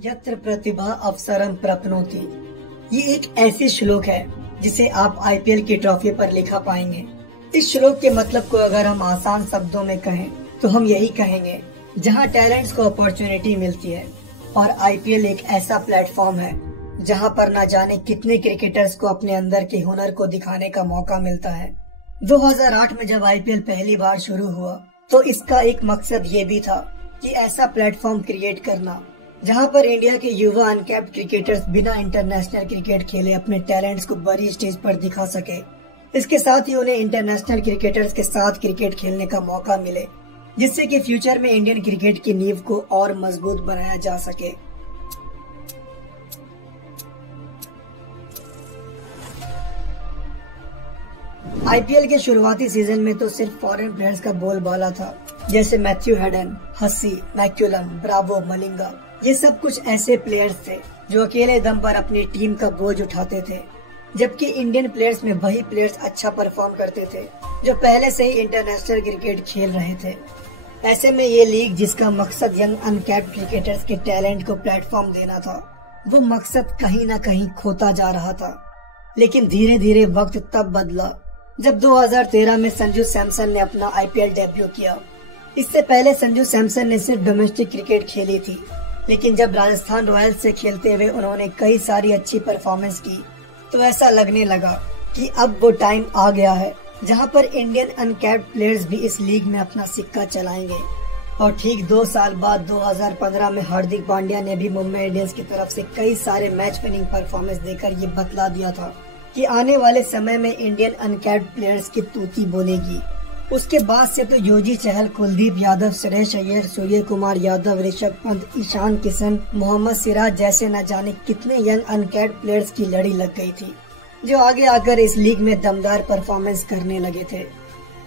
यत्र प्रतिभा अवसरम प्राप्नोति। ये एक ऐसी श्लोक है जिसे आप आईपीएल की ट्रॉफी पर लिखा पाएंगे। इस श्लोक के मतलब को अगर हम आसान शब्दों में कहें तो हम यही कहेंगे, जहां टैलेंट्स को अपॉर्चुनिटी मिलती है। और आईपीएल एक ऐसा प्लेटफॉर्म है जहां पर न जाने कितने क्रिकेटर्स को अपने अंदर के हुनर को दिखाने का मौका मिलता है। 2008 में जब आईपीएल पहली बार शुरू हुआ तो इसका एक मकसद ये भी था कि ऐसा प्लेटफॉर्म क्रिएट करना जहां पर इंडिया के युवा अनकैप्ड क्रिकेटर्स बिना इंटरनेशनल क्रिकेट खेले अपने टैलेंट्स को बड़ी स्टेज पर दिखा सके। इसके साथ ही उन्हें इंटरनेशनल क्रिकेटर्स के साथ क्रिकेट खेलने का मौका मिले, जिससे कि फ्यूचर में इंडियन क्रिकेट की नींव को और मजबूत बनाया जा सके। आईपीएल के शुरुआती सीजन में तो सिर्फ फॉरेन प्लेयर्स का बोलबाला था, जैसे मैथ्यू हेडन, हसी, मैक्यूलम, ब्रावो, मलिंगा। ये सब कुछ ऐसे प्लेयर्स थे जो अकेले दम पर अपनी टीम का बोझ उठाते थे, जबकि इंडियन प्लेयर्स में वही प्लेयर्स अच्छा परफॉर्म करते थे जो पहले से ही इंटरनेशनल क्रिकेट खेल रहे थे। ऐसे में ये लीग, जिसका मकसद यंग अनकैप्ड क्रिकेटर्स के टैलेंट को प्लेटफॉर्म देना था, वो मकसद कहीं न कहीं खोता जा रहा था। लेकिन धीरे धीरे वक्त तब बदला जब 2013 में संजू सैमसन ने अपना आईपीएल डेब्यू किया। इससे पहले संजू सैमसन ने सिर्फ डोमेस्टिक क्रिकेट खेली थी, लेकिन जब राजस्थान रॉयल्स से खेलते हुए उन्होंने कई सारी अच्छी परफॉर्मेंस की, तो ऐसा लगने लगा कि अब वो टाइम आ गया है जहां पर इंडियन अनकैप्ड प्लेयर्स भी इस लीग में अपना सिक्का चलाएंगे। और ठीक 2 साल बाद 2015 में हार्दिक पांड्या ने भी मुंबई इंडियंस की तरफ से कई सारे मैच विनिंग परफॉर्मेंस देकर ये बतला दिया था कि आने वाले समय में इंडियन अनकैप्ड प्लेयर्स की तूती बोलेगी। उसके बाद से तो युजवेंद्र चहल, कुलदीप यादव, श्रेयस अय्यर, सूर्य कुमार यादव, ऋषभ पंत, ईशान किशन, मोहम्मद सिराज जैसे न जाने कितने यंग अनकैप्ड प्लेयर्स की लड़ी लग गई थी, जो आगे आकर इस लीग में दमदार परफॉर्मेंस करने लगे थे।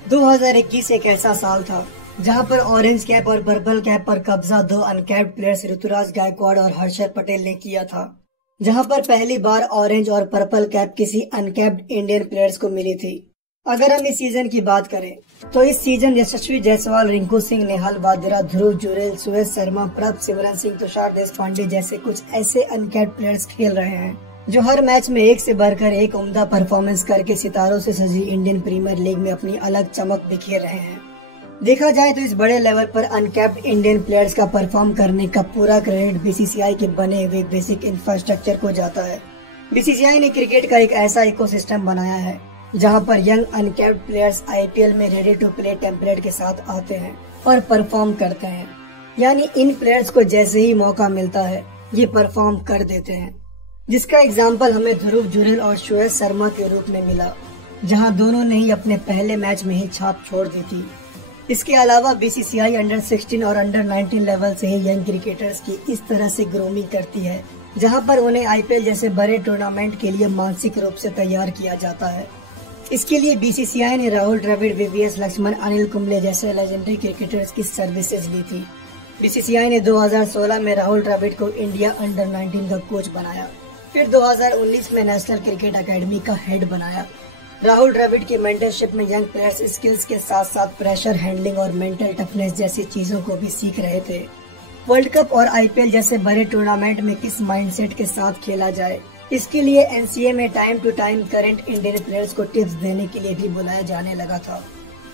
2021 एक ऐसा साल था जहां पर ऑरेंज कैप और पर्पल कैप पर कब्जा 2 अनकैप्ड प्लेयर्स ऋतुराज गायकवाड़ और हर्षद पटेल ने किया था, जहां पर पहली बार ऑरेंज और पर्पल कैप किसी अनकैप्ड इंडियन प्लेयर्स को मिली थी। अगर हम इस सीजन की बात करें तो इस सीजन यशस्वी जायसवाल, रिंकू सिंह, नेहाल वाडेरा, ध्रुव जुरेल, सुरेश शर्मा, प्रभ सिमरन सिंह, तुषार देशपांडे जैसे कुछ ऐसे अनकैप्ड प्लेयर्स खेल रहे हैं जो हर मैच में एक से बढ़कर एक उम्दा परफॉर्मेंस करके सितारों से सजी इंडियन प्रीमियर लीग में अपनी अलग चमक बिखेर रहे हैं। देखा जाए तो इस बड़े लेवल पर अनकैप्ड इंडियन प्लेयर्स का परफॉर्म करने का पूरा क्रेडिट बीसीसीआई के बने हुए बेसिक इंफ्रास्ट्रक्चर को जाता है। बीसीसीआई ने क्रिकेट का एक ऐसा इकोसिस्टम बनाया है जहां पर यंग अनकैप्ड प्लेयर्स आईपीएल में रेडी टू प्ले टेम्पलेट के साथ आते हैं और परफॉर्म करते हैं। यानी इन प्लेयर्स को जैसे ही मौका मिलता है ये परफॉर्म कर देते हैं, जिसका एग्जाम्पल हमें ध्रुव जुरेल और सुरेश शर्मा के रूप में मिला, जहां दोनों ने ही अपने पहले मैच में ही छाप छोड़ दी थी। इसके अलावा बीसीसीआई अंडर 16 और अंडर 19 लेवल से ही यंग क्रिकेटर्स की इस तरह से ग्रूमिंग करती है, जहां पर उन्हें आईपीएल जैसे बड़े टूर्नामेंट के लिए मानसिक रूप से तैयार किया जाता है। इसके लिए बीसीसीआई ने राहुल द्रविड़, वीवीएस लक्ष्मण, अनिल कुंबले जैसे लेजेंडरी क्रिकेटर्स की सर्विसेज ली थी। बीसीसीआई ने 2016 में राहुल द्रविड़ को इंडिया अंडर 19 का कोच बनाया, फिर 2019 में नेशनल क्रिकेट अकेडमी का हेड बनाया। राहुल द्रविड़ की मेंटरशिप में यंग प्लेयर्स स्किल्स के साथ साथ प्रेशर हैंडलिंग और मेंटल टफनेस जैसी चीजों को भी सीख रहे थे। वर्ल्ड कप और आईपीएल जैसे बड़े टूर्नामेंट में किस माइंडसेट के साथ खेला जाए, इसके लिए एनसीए में time to time current Indian players को टिप्स देने के लिए भी बुलाया जाने लगा था।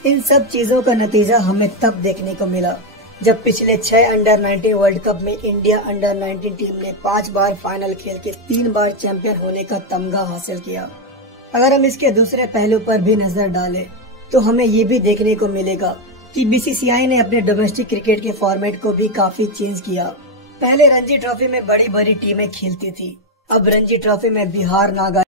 इन सब चीजों का नतीजा हमें तब देखने को मिला जब पिछले 6 अंडर 19 वर्ल्ड कप में इंडिया अंडर 19 टीम ने 5 बार फाइनल खेल के 3 बार चैंपियन होने का तमगा हासिल किया। अगर हम इसके दूसरे पहलू पर भी नजर डालें तो हमें ये भी देखने को मिलेगा कि बीसीसीआई ने अपने डोमेस्टिक क्रिकेट के फॉर्मेट को भी काफी चेंज किया। पहले रणजी ट्रॉफी में बड़ी बड़ी टीमें खेलती थी, अब रणजी ट्रॉफी में बिहार, नागा